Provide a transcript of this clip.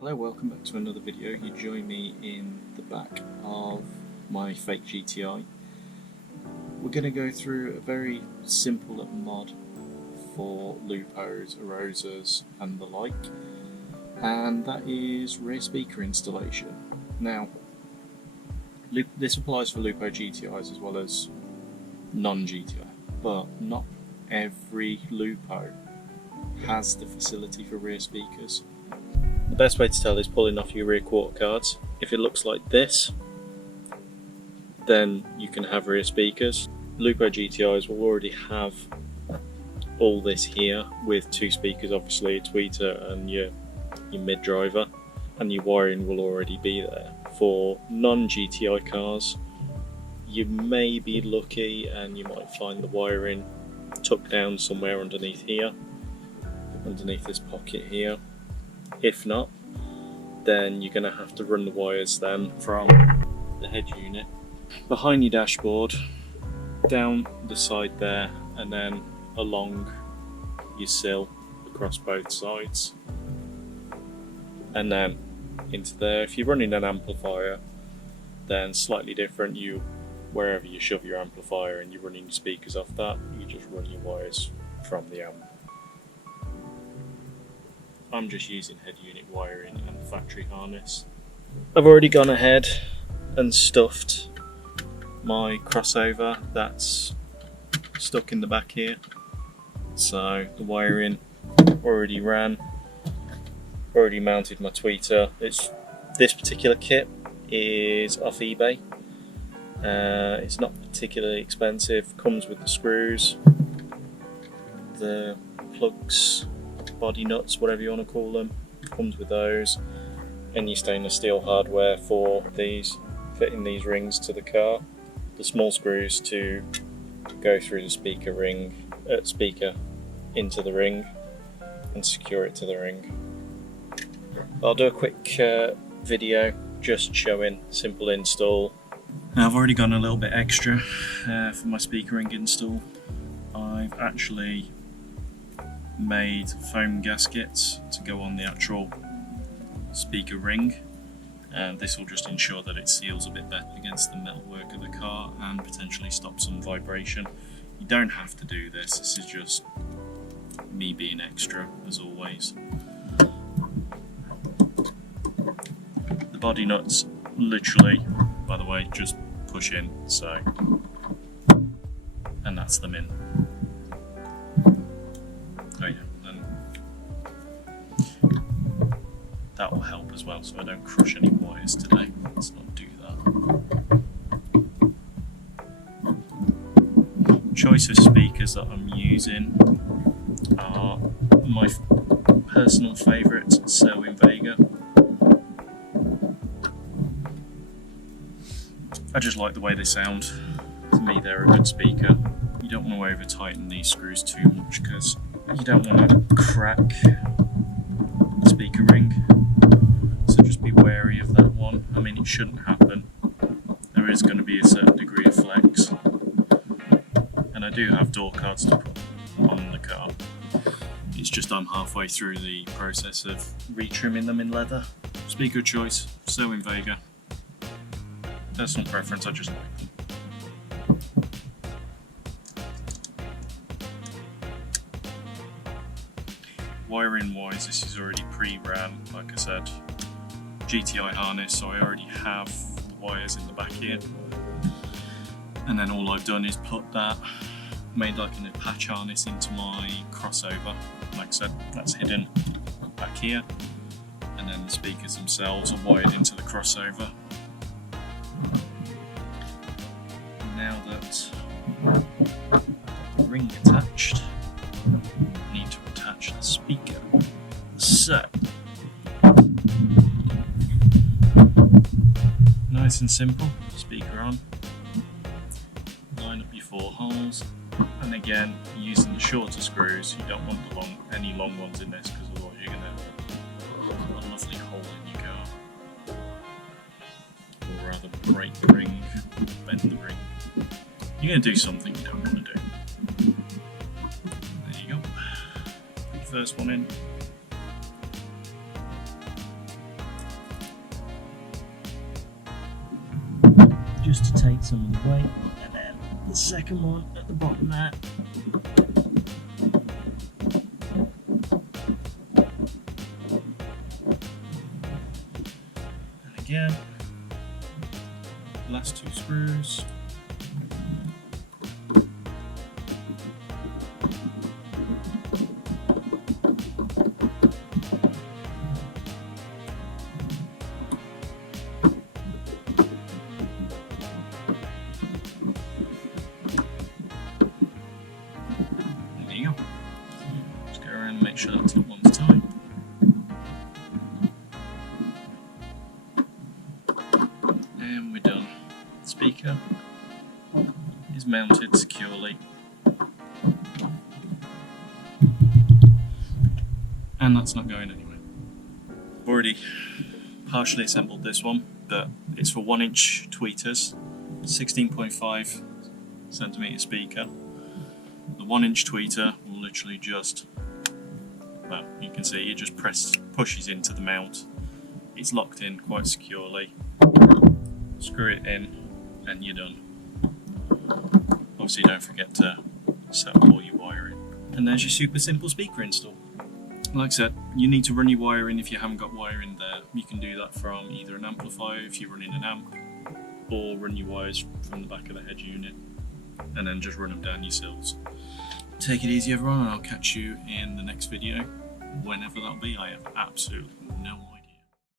Hello, welcome back to another video. You join me in the back of my fake GTI. We're going to go through a very simple little mod for Lupos, Arosas and the like, and that is rear speaker installation. Now, this applies for Lupo GTIs as well as non-GTI, but not every Lupo has the facility for rear speakers. The best way to tell is pulling off your rear quarter cards. If it looks like this, then you can have rear speakers. Lupo GTIs will already have all this here with two speakers, obviously a tweeter and your mid driver, and your wiring will already be there. For non-GTI cars, you may be lucky and you might find the wiring tucked down somewhere underneath here, underneath this pocket here. If not, then you're going to have to run the wires then from the head unit behind your dashboard, down the side there, and then along your sill across both sides, and then into there. If you're running an amplifier, then slightly different. Wherever you shove your amplifier and you're running your speakers off that, you just run your wires from the amp. I'm just using head unit wiring and factory harness. I've already gone ahead and stuffed my crossover that's stuck in the back here. So the wiring already ran, already mounted my tweeter. This particular kit is off eBay. It's not particularly expensive, comes with the screws, the plugs, body nuts, whatever you want to call them, comes with those, and your stainless steel hardware for fitting these rings to the car, the small screws to go through the speaker into the ring and secure it to the ring. I'll do a quick video just showing simple install. Now, I've already gone a little bit extra for my speaker ring install. I've actually made foam gaskets to go on the actual speaker ring, and this will just ensure that it seals a bit better against the metalwork of the car and potentially stop some vibration. You don't have to do this, this is just me being extra as always. The body nuts literally, by the way, just push in, so, and that's them in. Oh yeah, and that will help as well, so I don't crush any wires today. Let's not do that. Choice of speakers that I'm using are my personal favourites, Selwyn Vega. I just like the way they sound. To me, they're a good speaker. You don't want to over tighten these screws too much because you don't want to crack the speaker ring, so just be wary of that one. I mean, it shouldn't happen. There is going to be a certain degree of flex, and I do have door cards to put on the car. It's just I'm halfway through the process of retrimming them in leather. Speaker choice, Selwyn Vega. Personal preference, I just like them. Wiring wise, this is already pre-ran, like I said, GTI harness, so I already have the wires in the back here. And then all I've done is put that, made like an patch harness into my crossover. Like I said, that's hidden back here. And then the speakers themselves are wired into the crossover. Now that I've got the ring attached, I need to attach the speaker. So, nice and simple, speaker on, line up your 4 holes, and again, using the shorter screws. You don't want any long ones in this, because otherwise you're going to have a lovely hole in your car, or rather break the ring, bend the ring. You're going to do something you don't want to do. There you go. Put the first one in. just to take some of the weight, and then the second one at the bottom there. And again, last two screws. Just go around and make sure that top one's tight. And we're done. The speaker is mounted securely. And that's not going anywhere. I've already partially assembled this one, but it's for 1-inch tweeters, 16.5 centimeter speaker. The 1-inch tweeter will literally just, well, you can see it just pushes into the mount. It's locked in quite securely. Screw it in and you're done. Obviously don't forget to set up all your wiring. And there's your super simple speaker install. Like I said, you need to run your wiring if you haven't got wiring there. You can do that from either an amplifier if you're running an amp, or run your wires from the back of the head unit and then just run them down your sills. Take it easy everyone, and I'll catch you in the next video, whenever that'll be. I have absolutely no